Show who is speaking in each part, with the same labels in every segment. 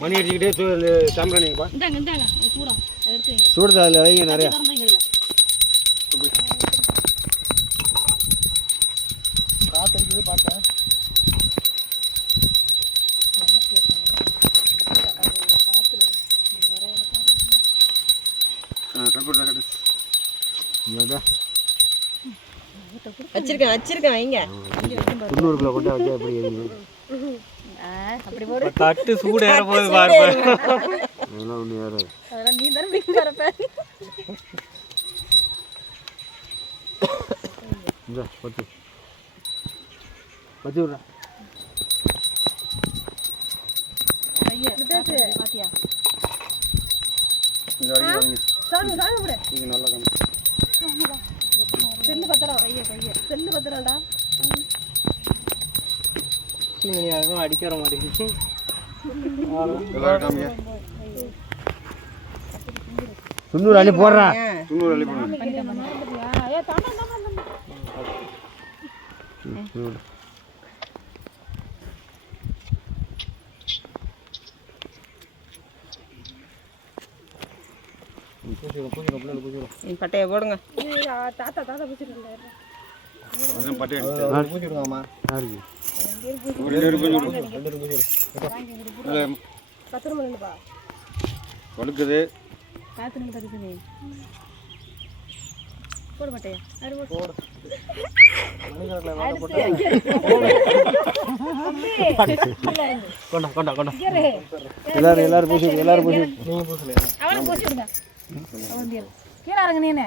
Speaker 1: மணி அடிச்சுக்கிட்டே சு- இந்த சாம்பிராணிங்கப்பா
Speaker 2: இந்தாங்க இந்தாங்க. இது சூடம் அதை எடுத்து வைங்க
Speaker 3: சூடு அதில் வைங்க நிறையா.
Speaker 4: காத்தடிக்குது பார்த்தேன்.
Speaker 1: ஆ கட்புட்டா கட்டு.
Speaker 5: வச்சிருக்கேன் வச்சிருக்கேன் வைங்க.
Speaker 3: தொண்ணூறுக்குள்ள கொண்டு வச்சா எப்படி
Speaker 2: அப்படி போடு.
Speaker 6: தட்டு சூடு ஏற போகுது பாருப்ப.
Speaker 3: அதெல்லாம் ஒன்றும் ஏறாது
Speaker 2: அதெல்லாம் நீ தானே பிடிக்க வரப்ப.
Speaker 3: இந்த பத்து. பத்து விட்றா.
Speaker 2: ஐயா பாத்தியா?
Speaker 1: இந்த வரைக்கும் வாங்க.
Speaker 2: சாமி சாமி விடு
Speaker 1: இது நல்லா
Speaker 2: செல்லு பத்திரம்? ஐயா செல்லு பத்திரம்டா.
Speaker 6: யாருக்கும் அடிக்கிற மாதிரி.
Speaker 3: தொண்ணூறு அள்ளி போடுறா.
Speaker 1: துண்ணூறு அள்ளி
Speaker 5: பட்டையை போடுங்க.
Speaker 2: தாத்தா தாத்தா பிடிச்சிருக்கேன்
Speaker 1: கொஞ்சம் பட்டை வழுக்குது
Speaker 2: காத்து நின்று தடுக்குது போட. மாட்டேன் அது போடு
Speaker 6: கொண்டா கொண்டா கொண்டா
Speaker 3: எல்லாரும் எல்லாரும் பூசி எல்லாரும் பூசி
Speaker 2: அவனை போச்சு விடுங்க அவன். கீழே இறங்கு நீனு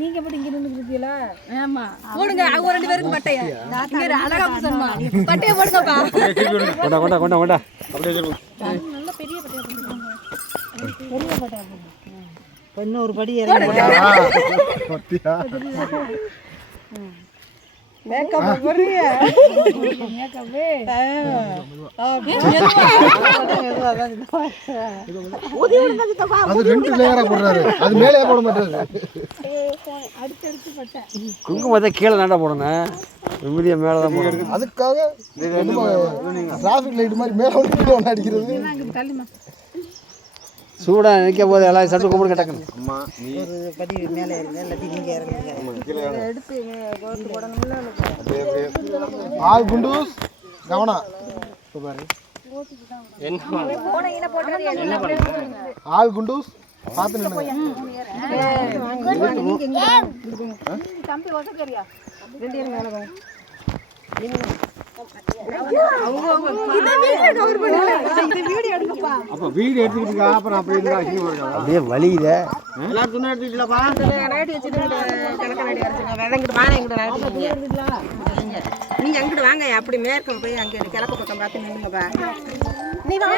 Speaker 2: நீங்க எப்படி இங்க நின்று இருக்கீங்களா? ஆமா. போடுங்க அவங்க ரெண்டு பேருக்கு பட்டைய? இங்க அழகா சொன்னா பட்டைய போடுங்கப்பா.
Speaker 3: கொண்டா கொண்டா கொண்டா கொண்டா.
Speaker 1: அப்படியே வச்சிருப்போம்
Speaker 2: நல்ல பெரிய பட்டைய போடுங்க பெரிய பட்டைய போடுங்க
Speaker 5: இன்னொரு படி மேக்கப் போடுறீங்க
Speaker 2: மேக்கப்பு
Speaker 4: அது ரெண்டு லேயரா போடுறாரு. அது மேலே போட மாட்டாரு.
Speaker 3: குங்குமத்தை கீழே தாண்டா போடணும். நிம்மதியாக மேலே தான் போடணும்.
Speaker 4: அதுக்காக டிராஃபிக் லைட் மாதிரி மேலே ஒரு கீழே ஒன்று அடிக்கிறது.
Speaker 2: அங்கே தள்ளுமா
Speaker 3: சூடாக நிற்க போது எல்லாம் சட்டு கும்பிடு கிடக்கணும்
Speaker 1: அம்மா நீ
Speaker 5: மேலே இருங்க நீங்க இறங்குங்க. எடுத்து போடணும்ல
Speaker 4: ஆள் குண்டூஸ் கவனம் ஆள் குண்டூஸ் பார்த்து
Speaker 1: அப்போ வீடு எடுத்துக்கிட்டு அப்புறம்?
Speaker 3: அப்படியே வலியுத
Speaker 1: எல்லாரும் துணி எடுத்துக்கிட்டீங்களாப்பா?
Speaker 5: நகட்டி வச்சுட்டு கணக்கு நடி அரைச்சுங்க விதங்கிட்டு வாங்க இங்கிட்டு நகட்டி நீங்க அங்கிட்டு வாங்க அப்படி மேற்க போய் அங்கே கிழக்கு பக்கம் பார்த்து நின்னுங்கப்பா நீ வாங்க.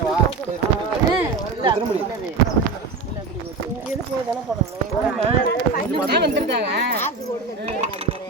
Speaker 6: வா வா வா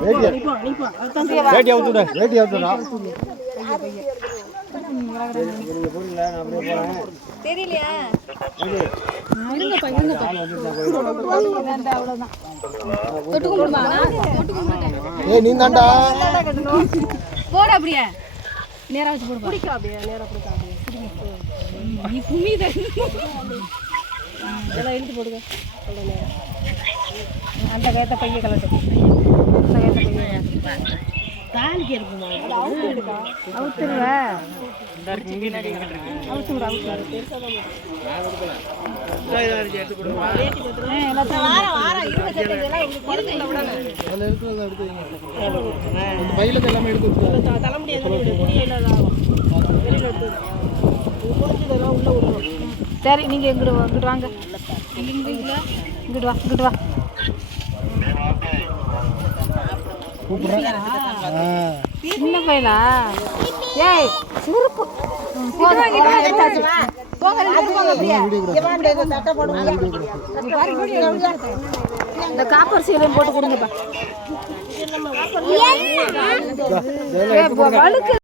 Speaker 1: வேட்டி.
Speaker 4: வேட்டி அவுத்துடா.
Speaker 2: கும்பிட்டேன்
Speaker 4: ஏய் நீ தாண்டா
Speaker 2: போடு அப்படியே. நேரா வச்சு போடு. பிடிக்க அப்படியே நேரா பிடிக்க அப்படியே. நீ குமித இதெல்லாம் இழுத்து போடுங்க. அந்த வேத்த பைய கலட்டு. தாலிக்கு இருக்குமா அவுத்துருவ
Speaker 4: எடுத்து பையில எல்லாமே எடுத்து
Speaker 2: சரி நீங்கள் எங்கிட்டு வா- இங்கிட்டு வாங்க இங்கிட்டு வா இங்கிட்டு வா சின்ன பையலா ஏய் சிறுப்பு ம், போதும் போங்க ரெண்டு பேரும்
Speaker 5: போடுங்க
Speaker 2: இந்த காப்பர் சீலையும் போட்டு கொடுங்கப்பா.